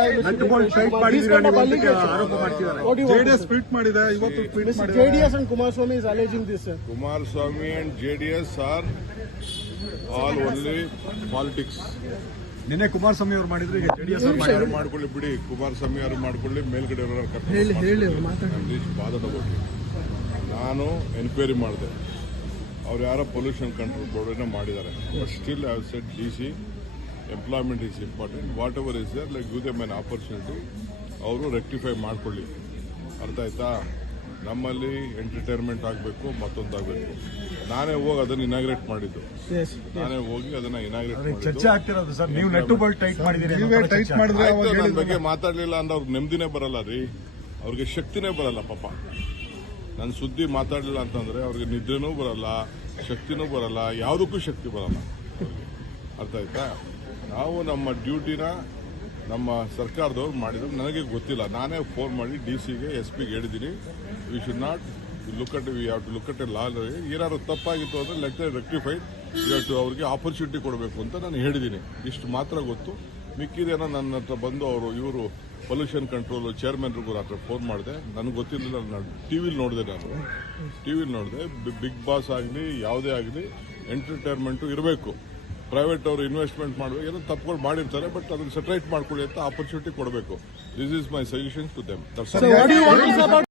ಆರೋಪ ಮಾಡ್ತಿದ್ದಾರೆ. JDS tweet ಮಾಡಿದೆ, ಇವತ್ತು ಟ್ವೀಟ್ ಮಾಡಿದೆ. JDS and Kumaraswamy is alleging this, sir. Kumaraswamy and JDS are all only politics. ನಿನ್ನೆ ಕುಮಾರಸ್ವಾಮಿ ಅವರು ಮಾಡಿದ್ರು, ಈಗ JDS ಅವರು ಮಾಡ್ಕೊಳ್ಳಿ ಬಿಡಿ. ಕುಮಾರಸ್ವಾಮಿ ಅವರು ಮಾಡ್ಕೊಳ್ಳಿ, ಮೇಲ್ಗಡೆ ಬಾಧಡಬಹುದು. ನಾನು ಎನ್ಕ್ವೈರಿ ಮಾಡಿದೆ, ಅವ್ರು ಯಾರೋ ಪೊಲ್ಯೂಷನ್ ಕಂಟ್ರೋಲ್ ಬೋರ್ಡ್ ಮಾಡಿದ್ದಾರೆ. But still I have said DC employment is important. Whatever is there, like give them an opportunity. ಅವರು ರೆಕ್ಟಿಫೈ ಮಾಡ್ಕೊಳ್ಳಿ. ಅರ್ಥ ಆಯ್ತಾ? ನಮ್ಮಲ್ಲಿ ಎಂಟರ್ಟೈನ್ಮೆಂಟ್ ಆಗಬೇಕು, ಮತ್ತೊಂದಾಗಬೇಕು. ನಾನೇ ಹೋಗಿ ಅದನ್ನ ಇನಾಗ್ರೇಟ್ ಮಾಡಿದ್ದು. ನಾನೇ ಹೋಗಿ ಅದನ್ನ ಇನಾಗ್ರೇಟ್ ಮಾಡಿದ್ದು. ಚರ್ಚೆ ಆಗ್ತಿರೋದು ಸರ್, ನೀವು ನೆಟ್ ಬಾಲ್ ಟೈಟ್ ಮಾಡಿದ್ದೀರಿ. ನನ್ನ ಬಗ್ಗೆ ಮಾತಾಡಲಿಲ್ಲ ಅಂದ್ರೆ ಅವ್ರಿಗೆ ನೆಮ್ಮದಿನೇ ಬರಲ್ಲ ರೀ, ಅವ್ರಿಗೆ ಶಕ್ತಿನೇ ಬರಲ್ಲ. ಪಾಪ ನನ್ನ ಸುದ್ದಿ ಮಾತಾಡಲಿಲ್ಲ ಅಂತಂದ್ರೆ ಅವ್ರಿಗೆ ನಿದ್ರೆನೂ ಬರಲ್ಲ, ಶಕ್ತಿನೂ ಬರಲ್ಲ, ಯಾವುದಕ್ಕೂ ಶಕ್ತಿ ಬರಲ್ಲ. ಅರ್ಥ ಆಯ್ತಾ? ನಾವು ನಮ್ಮ ಡ್ಯೂಟಿನ ನಮ್ಮ ಸರ್ಕಾರದವ್ರು ಮಾಡಿದ್ರು, ನನಗೆ ಗೊತ್ತಿಲ್ಲ. ನಾನೇ ಫೋನ್ ಮಾಡಿ DCಗೆ SPಗೆ ಹೇಳಿದ್ದೀನಿ, we should not look at a law. ಏನಾದ್ರು ತಪ್ಪಾಗಿತ್ತು ಅಂದ್ರೆ ಲೆಟ್ ರೆಕ್ಟಿಫೈಡ್, ಇವತ್ತು ಅವ್ರಿಗೆ ಆಪರ್ಚುನಿಟಿ ಕೊಡಬೇಕು ಅಂತ ನಾನು ಹೇಳಿದ್ದೀನಿ. ಇಷ್ಟು ಮಾತ್ರ ಗೊತ್ತು. ಮಿಕ್ಕಿದೇನೋ ನನ್ನ ಹತ್ರ ಬಂದು ಇವರು ಪೊಲ್ಯೂಷನ್ ಕಂಟ್ರೋಲ್ ಚೇರ್ಮನ್ರಿಗೂ ಹತ್ರ ಫೋನ್ ಮಾಡಿದೆ. ನನಗೆ ಗೊತ್ತಿರಲಿಲ್ಲ, ನಾನು ಟಿವಿಲಿ ನೋಡಿದೆ. ಬಿಗ್ ಬಾಸ್ ಆಗಲಿ ಯಾವುದೇ ಆಗಲಿ ಎಂಟರ್ಟೈನ್ಮೆಂಟು ಇರಬೇಕು. ಪ್ರೈವೇಟ್ ಅವರು ಇನ್ವೆಸ್ಟ್ಮೆಂಟ್ ಮಾಡಬೇಕು, ಏನೋ ತಪ್ಪುಗಳು ಮಾಡಿರ್ತಾರೆ, ಬಟ್ ಅದನ್ನು ಸೆಟ್ರೈಟ್ ಮಾಡ್ಕೊಳ್ಳಿ ಅಂತ ಆಪರ್ಚುನಿಟಿ ಕೊಡಬೇಕು. This is my suggestion to them.